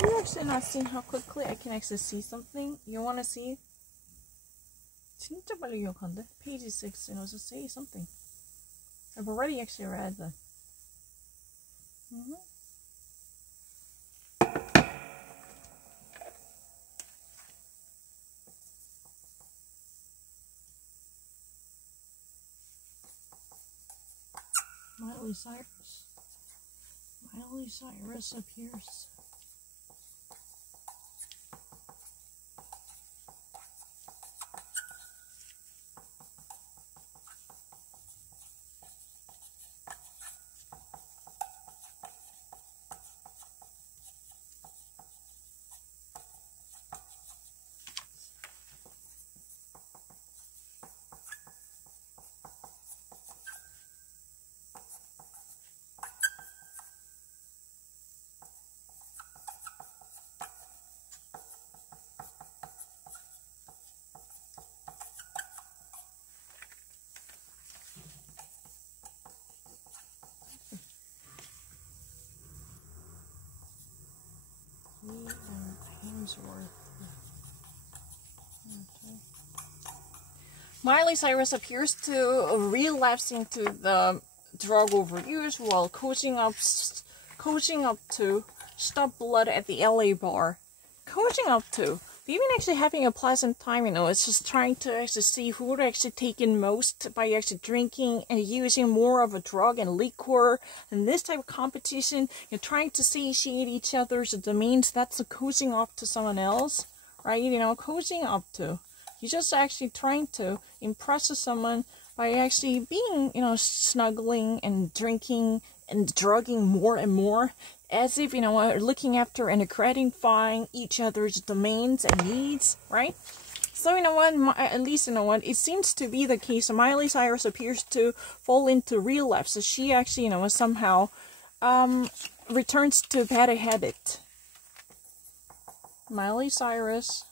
You're actually not seeing how quickly I can actually see something. You want to see? 진짜 빨리 기억한데? Page 6, you know, just say something. I've already actually read that. Miley Cyrus appears. Miley Cyrus appears to relapse into the drug overuse while coaching up to stop blood at the LA bar. Coaching up to. They've been actually having a pleasant time, you know. It's just trying to actually see who would actually take in most by actually drinking and using more of a drug and liquor and this type of competition. You're trying to satiate each other's domains. That's the coaching up to someone else, right? You know, coaching up to. You're just actually trying to impress someone by actually being, you know, snuggling and drinking and drugging more and more, as if, you know, looking after and gratifying each other's domains and needs, right? So, you know what, at least, you know what, it seems to be the case. Miley Cyrus appears to fall into relapse. So she actually, you know, somehow returns to bad habit. Miley Cyrus,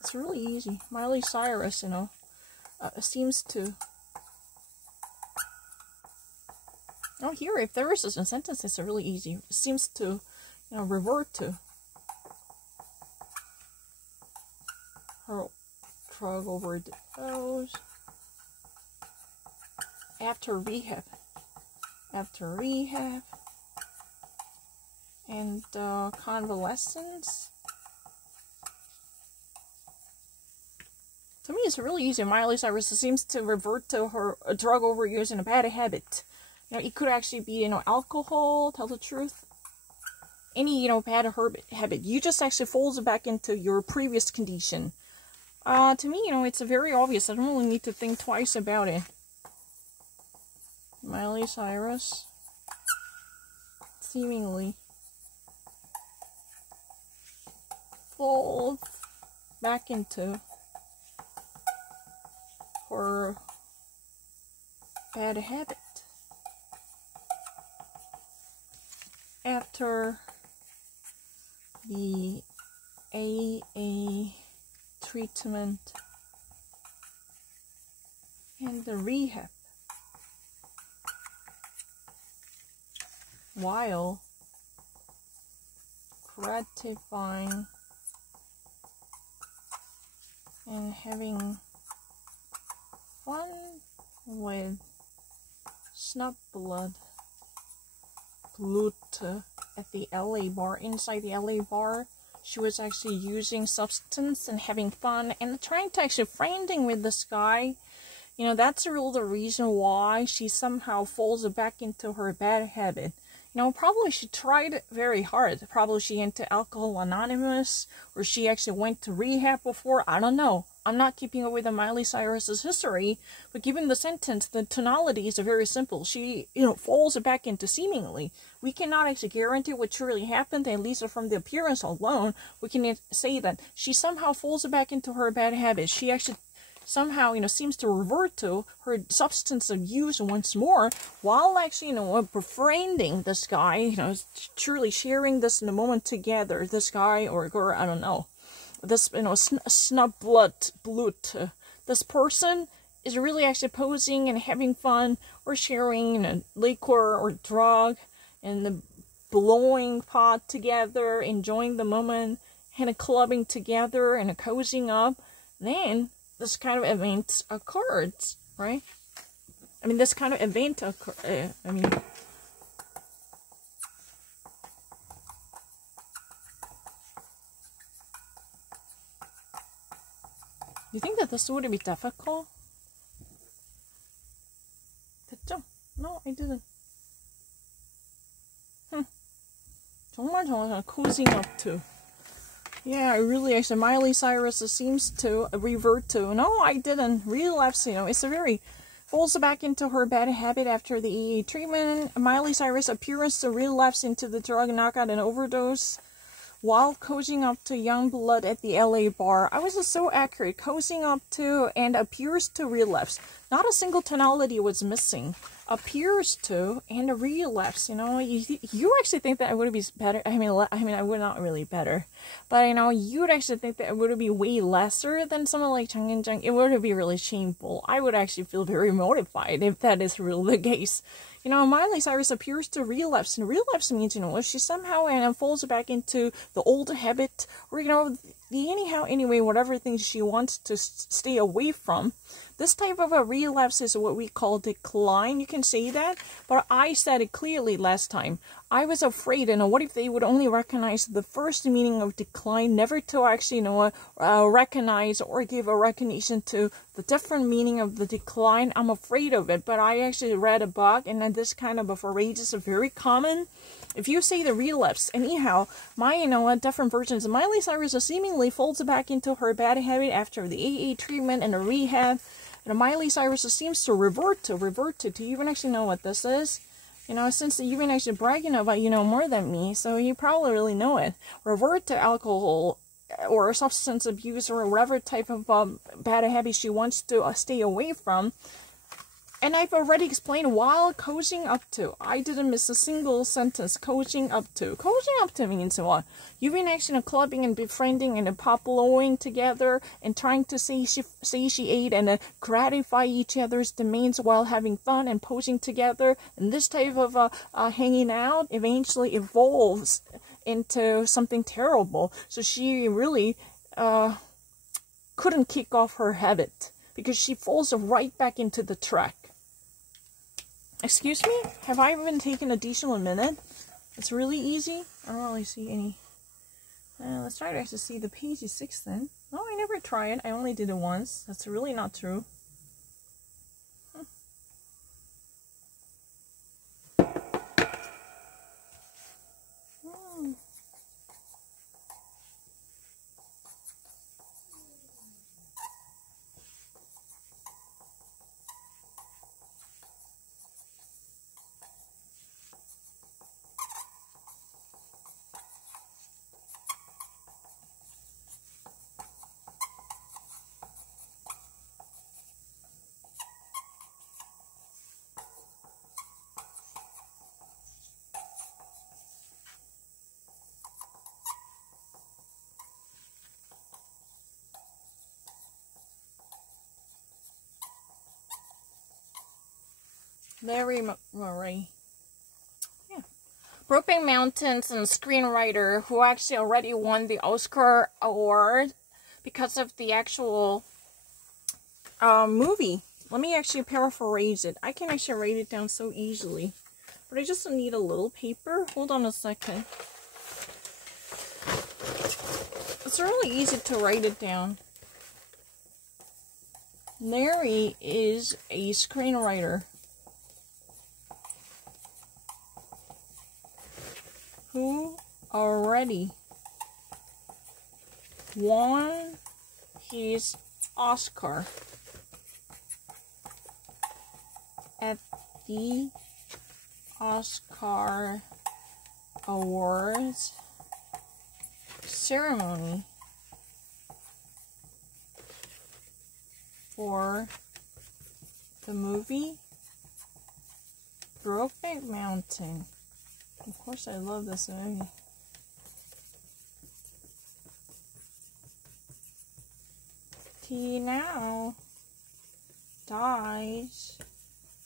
it's really easy. Miley Cyrus, you know, seems to... Oh, here, if there is a sentence, it's really easy. It seems to, you know, revert to her drug overdose after rehab. And convalescence. To me, it's really easy. Miley Cyrus seems to revert to her drug overuse and a bad habit. You know, it could actually be, you know, alcohol, tell the truth. Any, you know, bad habit. You just actually falls back into your previous condition. To me, you know, it's very obvious. I don't really need to think twice about it. Miley Cyrus seemingly falls back into her bad habit. After the AA treatment and the rehab, while gratifying and having fun with snub blood at the LA bar. Inside the LA bar, she was actually using substance and having fun and trying to actually friending with this guy. You know, that's really the reason why she somehow falls back into her bad habit. You know, probably she tried very hard. Probably she into Alcohol Anonymous, or she actually went to rehab before. I don't know. I'm not keeping up with the Miley Cyrus's history, but given the sentence, the tonality is very simple. She, you know, falls back into seemingly. We cannot actually guarantee what truly happened, at least from the appearance alone. We can say that she somehow falls back into her bad habits. She actually somehow, you know, seems to revert to her substance abuse once more, while actually, you know, befriending this guy, you know, truly sharing this in a moment together, this guy or girl, I don't know. This, you know, snub blood, this person is really actually posing and having fun or sharing, you know, liquor or drug and the blowing pot together, enjoying the moment, and a clubbing together and a cozying up, then this kind of event occurs, right? I mean, this kind of event occurs. You think that this would be difficult? No, I didn't. 정말 cozying up to. Yeah, I really actually, Miley Cyrus seems to revert to. No, I didn't. Relapse, it's a very, falls back into her bad habit after the EA treatment. Miley Cyrus appears to relapse into the drug knockout and overdose while cozying up to young blood at the LA bar. I was so accurate. Cozying up to and appears to relapse. Not a single tonality was missing. Appears to and a relapse. You actually think that it would be better. I mean, I would not really better, but you would actually think that it would be way lesser than someone like Jang In-jung. It would be really shameful. I would actually feel very mortified if that is really the case. Miley Cyrus appears to relapse, and relapse means, she somehow falls back into the old habit, or, anyway, whatever things she wants to stay away from. This type of a relapse is what we call decline. You can say that, but I said it clearly last time. I was afraid, what if they would only recognize the first meaning of decline, never to actually, recognize or give a recognition to the different meaning of the decline. I'm afraid of it, but I actually read a book, and this kind of a phrase is very common. If you say the relapse, anyhow, different versions of Miley Cyrus seemingly folds back into her bad habit after the AA treatment and the rehab. Miley Cyrus seems to revert to. Do you even actually know what this is? Since you've been actually bragging about, more than me, so you probably really know it. Revert to alcohol or substance abuse or whatever type of bad habit she wants to stay away from. And I've already explained while cozying up to. I didn't miss a single sentence. Cozying up to. Cozying up to means what? You've been actually clubbing and befriending and pop blowing together and trying to satiate and gratify each other's demands while having fun and posing together. And this type of hanging out eventually evolves into something terrible. So she really couldn't kick off her habit because she falls right back into the track. Excuse me? Have I even taken a decent minute? It's really easy. I don't really see any. Let's try to actually see the page 6 then. No, I never tried it. I only did it once. That's really not true. Larry Murray. Yeah. Brokeback Mountains and screenwriter who actually already won the Oscar award because of the actual movie. Let me actually paraphrase it. I can actually write it down so easily. But I just need a little paper. Hold on a second. It's really easy to write it down. Larry is a screenwriter who already won his Oscar at the Oscar Awards ceremony for the movie Brokeback Mountain. Of course, I love this movie. He now dies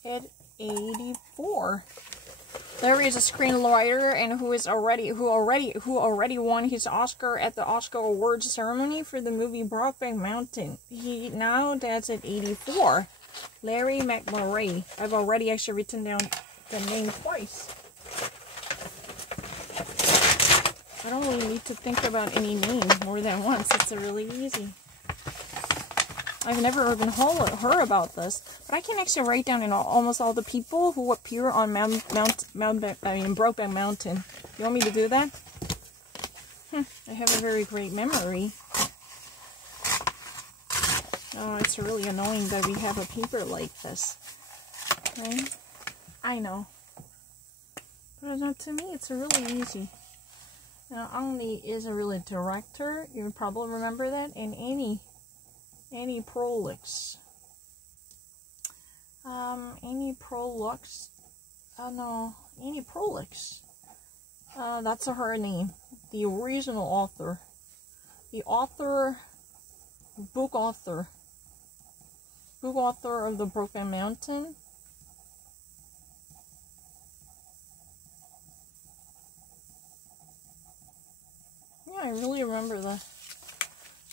at 84. Larry is a screenwriter and who already won his Oscar at the Oscar Awards ceremony for the movie Brokeback Mountain. He now that's at 84. Larry McMurray. I've already actually written down the name twice. I don't really need to think about any name more than once. It's really easy. I've never even heard about this, but I can actually write down almost all the people who appear on Brokeback Mountain. You want me to do that? I have a very great memory. Oh, it's really annoying that we have a paper like this. Right? I know. But to me, it's really easy. Now, Ang is a really director. You probably remember that. And Annie Prolix. Annie Prolix. Annie Prolix. That's her name. The original author. The author, book author of the Brokeback Mountain. Yeah, I really remember that.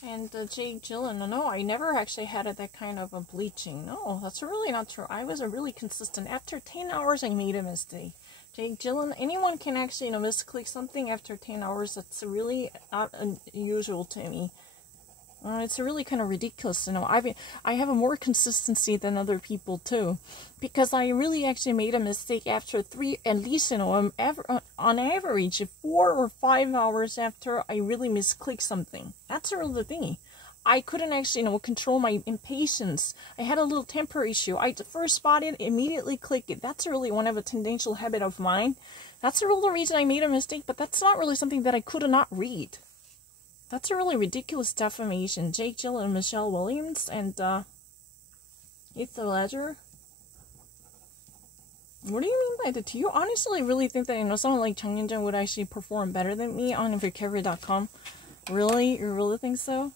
And Jake Gyllenhaal. No, I never actually had that kind of a bleaching. No, that's really not true. I was a really consistent. After 10 hours, I made a mistake. Jake Gyllenhaal, anyone can actually, misclick something after 10 hours. That's really not unusual to me. It's really kind of ridiculous. I have a more consistency than other people too, because I really actually made a mistake after at least on average 4 or 5 hours after I really misclicked something. That's a real thing. I couldn't actually control my impatience. I had a little temper issue. I first spotted, immediately click it. That's really one of a tendential habit of mine. That's the real reason I made a mistake, but that's not really something that I could not read. That's a really ridiculous defamation. Jake Gyllenhaal and Michelle Williams and Heath Ledger. What do you mean by that? Do you honestly really think that someone like Chung Yin-jung would actually perform better than me on Vicaria.com? Really? You really think so?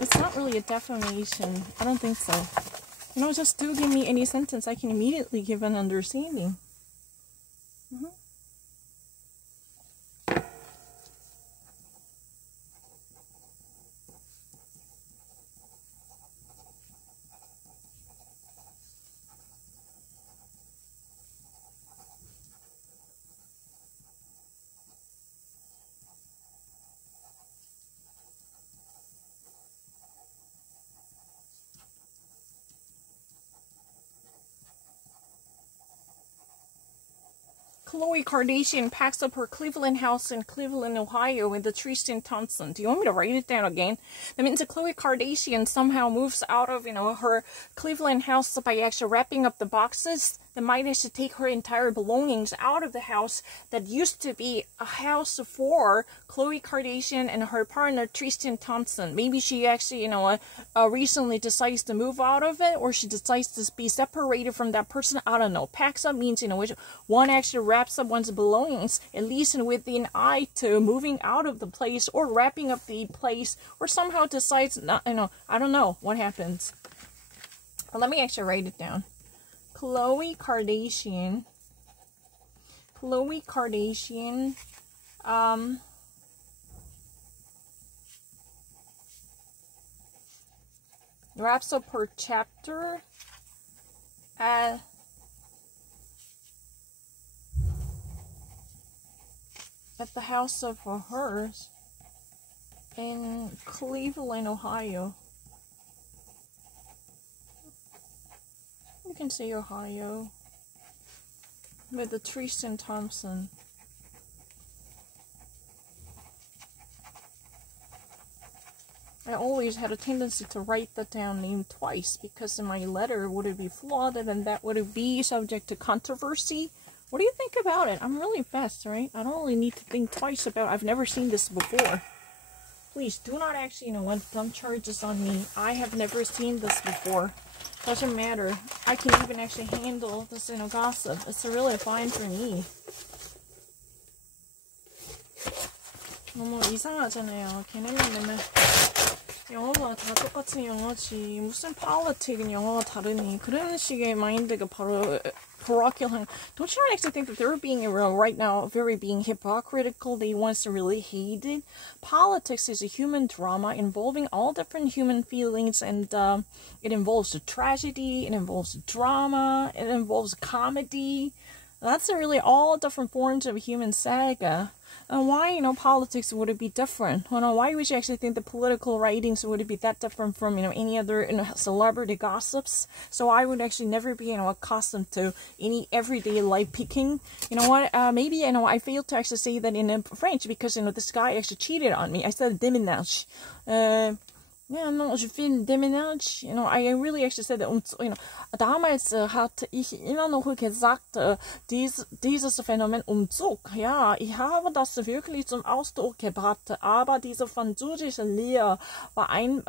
It's not really a defamation. I don't think so. Just do give me any sentence. I can immediately give an understanding. Khloe Kardashian packs up her Cleveland house in Cleveland, Ohio with the Tristan Thompson. Do you want me to write it down again? That means that Khloe Kardashian somehow moves out of, her Cleveland house by actually wrapping up the boxes. That might actually take her entire belongings out of the house that used to be a house for Khloe Kardashian and her partner Tristan Thompson. Maybe she actually, recently decides to move out of it, or she decides to be separated from that person. I don't know. Packs up means, which one actually wraps up one's belongings, at least with an eye to moving out of the place or wrapping up the place, or somehow decides not, I don't know what happens. But let me actually write it down. Khloe Kardashian wraps up her chapter at the house of hers in Cleveland, Ohio. You can say Ohio. With the Tristan Thompson. I always had a tendency to write the town name twice, because in my letter would it be flawed and that would be subject to controversy. What do you think about it? I'm really fast, right? I don't really need to think twice about it. I've never seen this before. Please do not actually, dump charges on me. I have never seen this before. Doesn't matter. I can even actually handle this, gossip. It's really fine for me. 너무 이상하잖아요. 걔네는 맨날 영어가 다 똑같은 영어지. 무슨 politics는 영어가 다르니. 그런 식의 마인드가 바로 parochial. Don't you actually think that they're being right now very being hypocritical? They want to really hate it. Politics is a human drama involving all different human feelings, and it involves the tragedy, it involves the drama, it involves comedy. That's really all different forms of human saga. And why, politics would it be different? Why would you actually think the political writings would it be that different from, any other, celebrity gossips? So I would actually never be, accustomed to any everyday life picking. You know what? Maybe, I failed to actually say that in French because, this guy actually cheated on me. I said déménage. Ja, no, je fais le déménage. I really actually said that, damals hatte ich immer noch gesagt, dieses Phänomen Umzug. Ja, ich habe das wirklich zum Ausdruck gebracht, aber diese französische Lehre war ein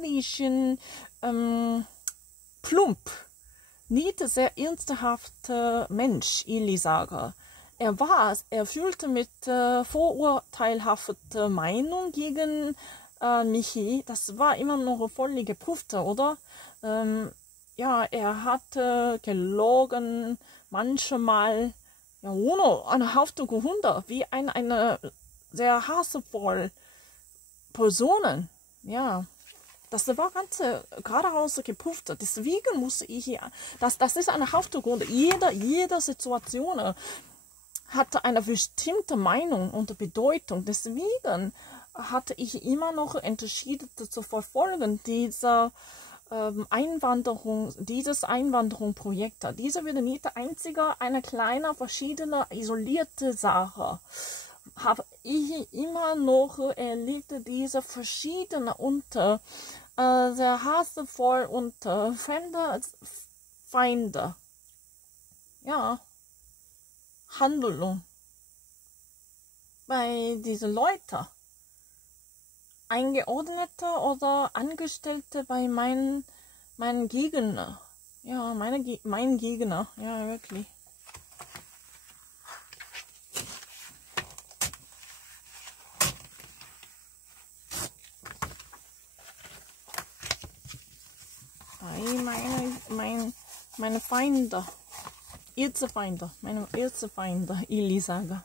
bisschen plump. Nicht sehr ernsthafter Mensch, ich sage. Er fühlte mit vorurteilhafter Meinung gegen Michi, das war immer noch voll geprüft, oder? Ja, er hatte gelogen, manchmal, ja, ohne eine haftige Hunde, wie eine sehr hassevoll Personen, ja. Das war ganz geradeaus geprüft. Deswegen musste ich hier, das ist eine haftige Hunde. Jede Situation hatte eine bestimmte Meinung und Bedeutung. Deswegen hatte ich immer noch entschieden zu verfolgen, dieses Einwanderungsprojekt. Diese wird nicht einzige, eine kleine, verschiedene, isolierte Sache. Habe ich immer noch erlebt, diese verschiedenen und sehr hassevoll und Feinde. Ja, Handlung bei diesen Leuten. Eingeordnete oder Angestellte bei meinen Gegner. Ja, mein Gegner. Ja, wirklich. Bei meine Feinde. Erzfeinde. Meine Erzfeinde, Ili sage.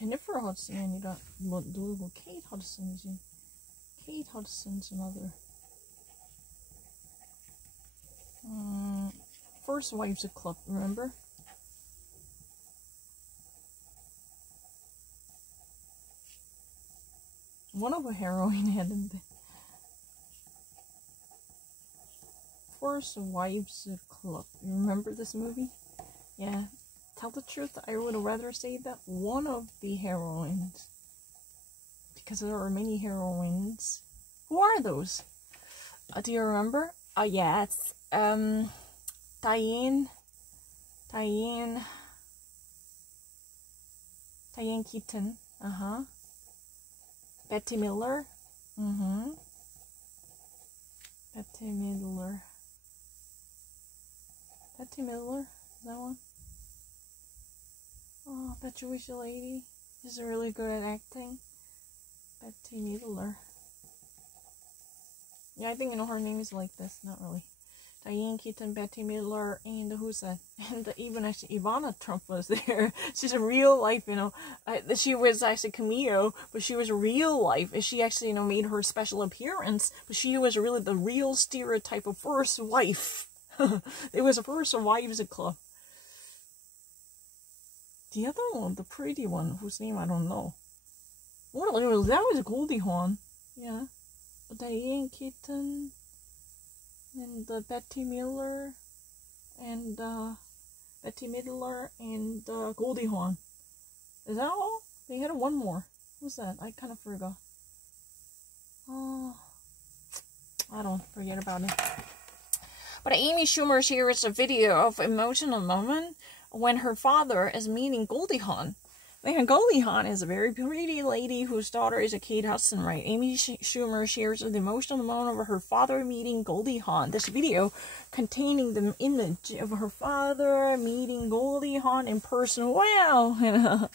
Jennifer Hudson 아니라 누구 Kate Hudson이지. Kate Hudson's mother. First Wives Club, remember? One of a heroine hadn't. First Wives Club. You remember this movie? Yeah. Tell the truth, I would rather say that one of the heroines. Because there are many heroines. Who are those? Do you remember? Yeah, it's Diane Keaton. Betty Miller. Betty Miller. Is that one? Oh, that Jewish lady is really good at acting. Betty Midler. Yeah, I think her name is like this. Not really. Diane Keaton, Betty Midler, and who's that? And even actually Ivana Trump was there. She's a real life, she was actually Camille, but she was real life. She actually, made her special appearance, but she was really the real stereotype of first wife. It was a First Wives Club. The other one, the pretty one, whose name I don't know. Well, that was Goldie Hawn. Yeah. Diane Keaton, and Betty Midler, and Goldie Hawn. Is that all? They had one more. What's that? I kind of forgot. Oh, I don't forget about it. But Amy Schumer shares a video of emotional moment when her father is meeting Goldie Hawn. And Goldie Hawn is a very pretty lady whose daughter is a Kate Hudson, right? Amy Schumer shares an emotional moment of her father meeting Goldie Hawn. This video containing the image of her father meeting Goldie Hawn in person. Wow!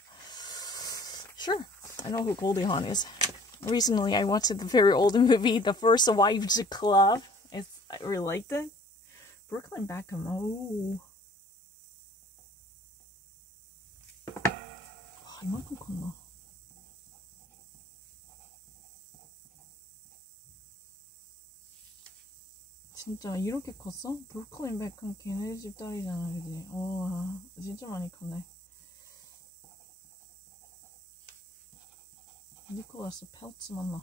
Sure, I know who Goldie Hawn is. Recently, I watched the very old movie, The First Wives Club. I really liked it. Brooklyn Beckham. Oh. 이만큼 컸나? 진짜 이렇게 컸어? 브루클린 베컴 걔네 집 딸이잖아, 그지? 진짜 많이 컸네. 니콜라스 펠츠 맞나?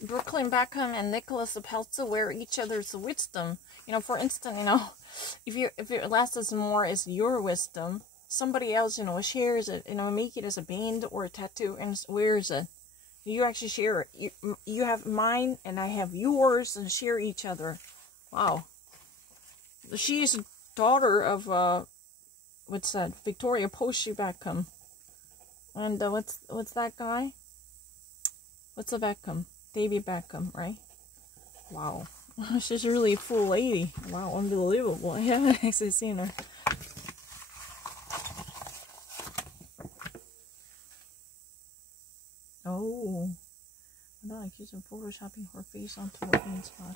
Brooklyn Beckham and Nicholas Peltz wear each other's wisdom. You know, for instance, you know, if your last is more is your wisdom, somebody else, you know, shares it, you know, make it as a band or a tattoo and wears it. You actually share it. You have mine and I have yours and share each other. Wow. She's daughter of, what's that? Victoria Posey Beckham. And what's that guy? What's a Beckham? David Beckham, right? Wow. She's really a full lady. Wow, unbelievable. I haven't actually seen her. Oh. I thought I keep photoshopping her face onto a green spot.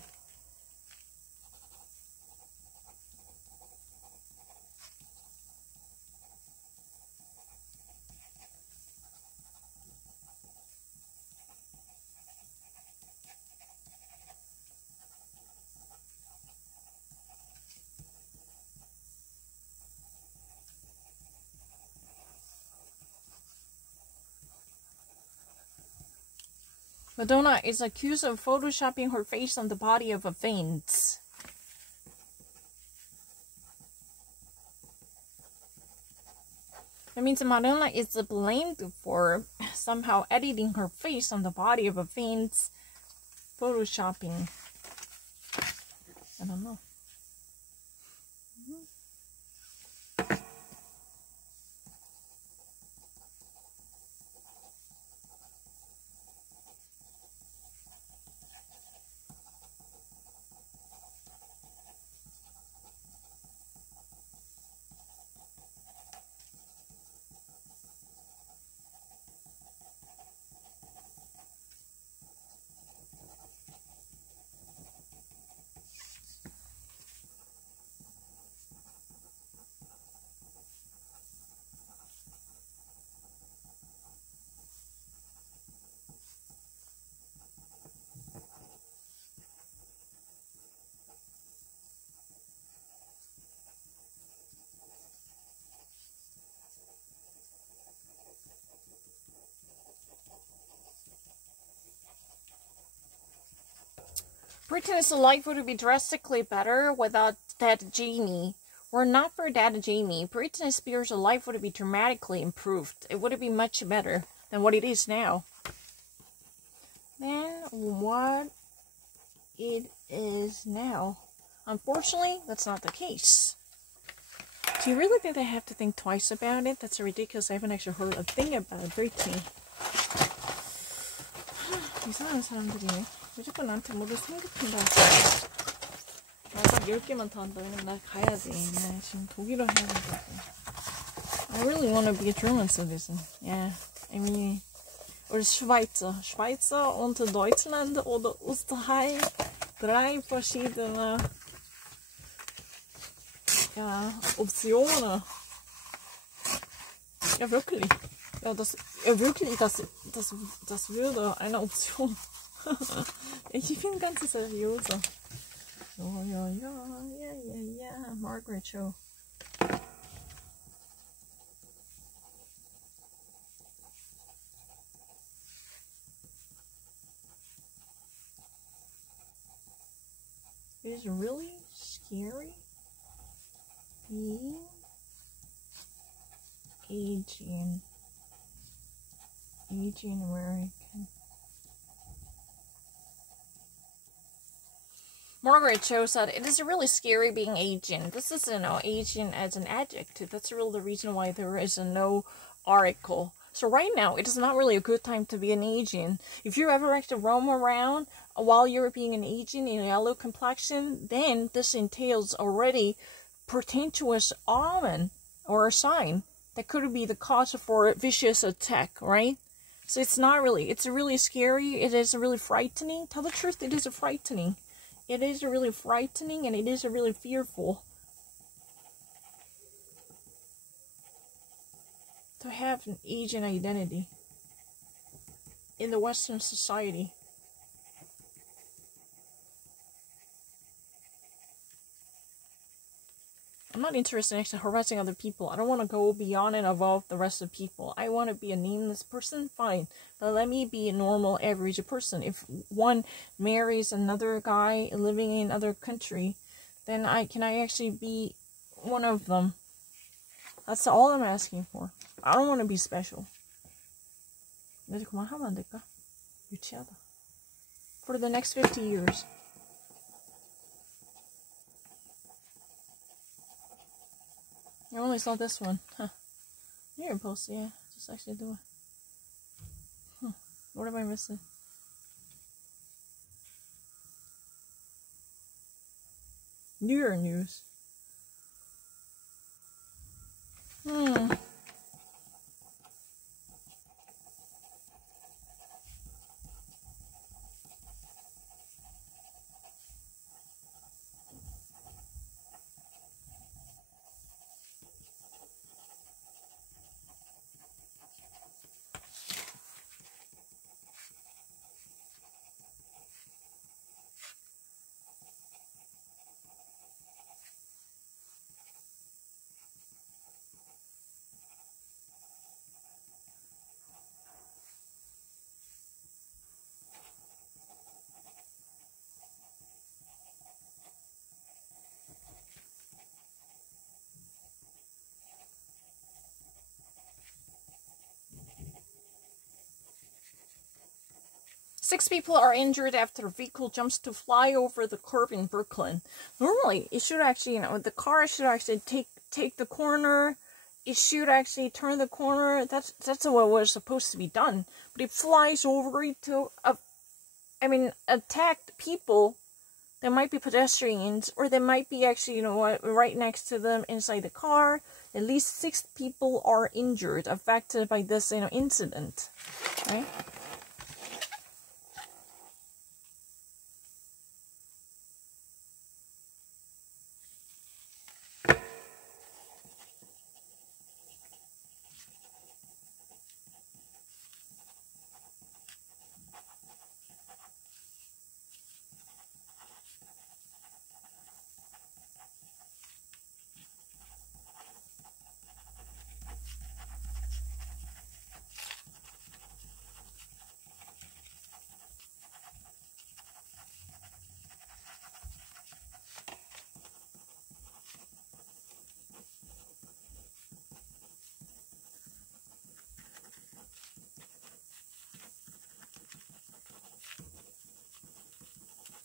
Madonna is accused of photoshopping her face on the body of a saint. That means Madonna is blamed for somehow editing her face on the body of a saint, photoshopping. I don't know. Britney's life would be drastically better without that Jamie. Were not for that Jamie, Britney Spears' life would be dramatically improved. It would be much better than what it is now. Than what it is now. Unfortunately, that's not the case. Do you really think I have to think twice about it? That's ridiculous. I haven't actually heard a thing about Britney. 이상한 사람들이네. 무조건 나한테 뭐를 생각한다. 나 딱 10개만 더 한다. 왜냐면 나 가야지. 나 지금 독일어 해야 된다고. I really want to be a German citizen. Yeah. I mean, or Schweizer. Schweizer und Deutschland oder Österreich. 3 verschiedene olika optioner. Ja, wirklich. Ja, wirklich, das würde eine Option. Ich bin ganz seriös. Oh, ja, Margaret Show. It is really scary being Asian American. Margaret Cho said, it is really scary being Asian. This is, Asian as an adjective. That's really the reason why there is a no article. So right now, it is not really a good time to be an Asian. If you ever like to roam around while you're being an Asian in a yellow complexion, then this entails already portentous omen or a sign that could be the cause for a vicious attack, right? So it's really scary. It is really frightening. Tell the truth, it is frightening. It is really frightening and it is really fearful to have an Asian identity in the Western society. I'm not interested in actually harassing other people. I don't want to go beyond and above the rest of people. I want to be a nameless person, fine. But let me be a normal, average person. If one marries another guy living in another country, then can I actually be one of them? That's all I'm asking for. I don't want to be special. For the next 50 years. I only saw this one. Huh. You're post, yeah. Just actually do it. What am I missing? New Year news. Six people are injured after a vehicle jumps to fly over the curb in Brooklyn. Normally, it should actually, the car should actually take the corner. It should actually turn the corner. That's what was supposed to be done. But it flies over it to, attack people. There might be pedestrians, or there might be actually, right next to them inside the car. At least 6 people are injured, affected by this, incident. Right?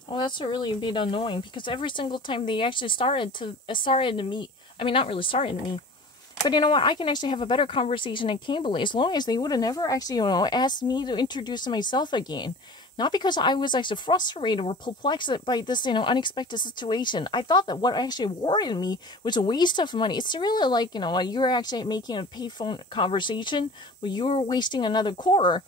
Well, that's really a bit annoying, because every single time they actually started to meet, not really started to meet, but you know what, I can actually have a better conversation than Kimberly, as long as they would have never actually, asked me to introduce myself again. Not because I was actually frustrated or perplexed by this, unexpected situation. I thought that what actually worried me was a waste of money. It's really like, you're actually making a payphone conversation, but you're wasting another quarter.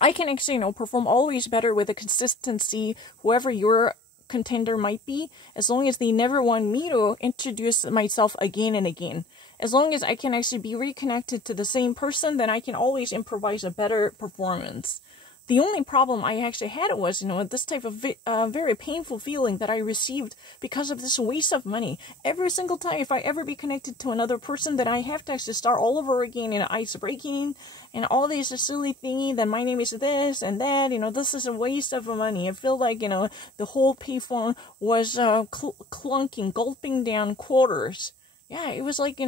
I can actually, perform always better with the consistency, whoever you're contender might be, as long as they never want me to introduce myself again and again. As long as I can actually be reconnected to the same person, then I can always improvise a better performance. The only problem I actually had was, this type of very painful feeling that I received because of this waste of money. Every single time, if I ever be connected to another person, then I have to actually start all over again in ice breaking and all these silly thingy, then my name is this and that, this is a waste of money. I feel like, the whole payphone was clunking, gulping down quarters. Yeah, it was like,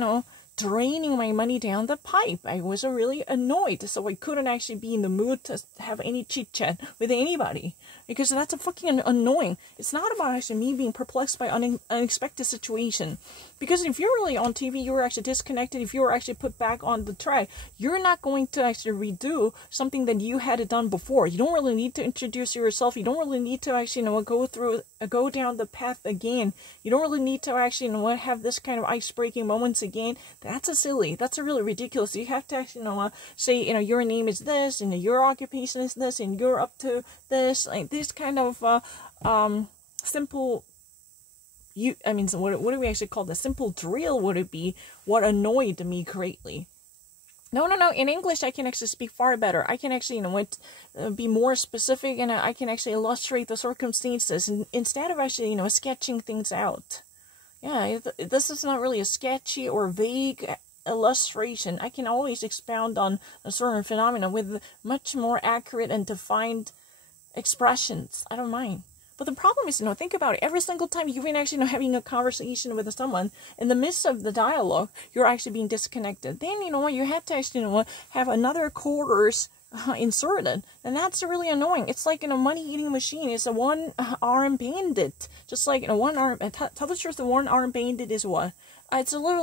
draining my money down the pipe. I was really annoyed, so I couldn't actually be in the mood to have any chit-chat with anybody, because that's a fucking annoying. It's not about actually me being perplexed by unexpected situation, because if you're really on TV, you're actually disconnected. If you're actually put back on the track, you're not going to actually redo something that you had done before. You don't really need to introduce yourself. You don't really need to actually go down the path again. You don't really need to actually have this kind of ice-breaking moments again. That's a really ridiculous. You have to actually say your name is this and your occupation is this and you're up to this, like this kind of simple. What do we actually call this? Simple drill would it be? What annoyed me greatly. No. In English, I can actually speak far better. I can actually, be more specific, and I can actually illustrate the circumstances instead of actually, sketching things out. Yeah, this is not really a sketchy or vague illustration. I can always expound on a certain phenomena with much more accurate and defined expressions. I don't mind. But the problem is, think about it. Every single time you've been actually having a conversation with someone, in the midst of the dialogue, you're actually being disconnected. Then, you have to actually, have another quarters inserted, and that's really annoying. It's like in a money-eating machine. It's a one-arm bandit. Just like one arm. Tell the truth, the one-arm bandit is what? It's a little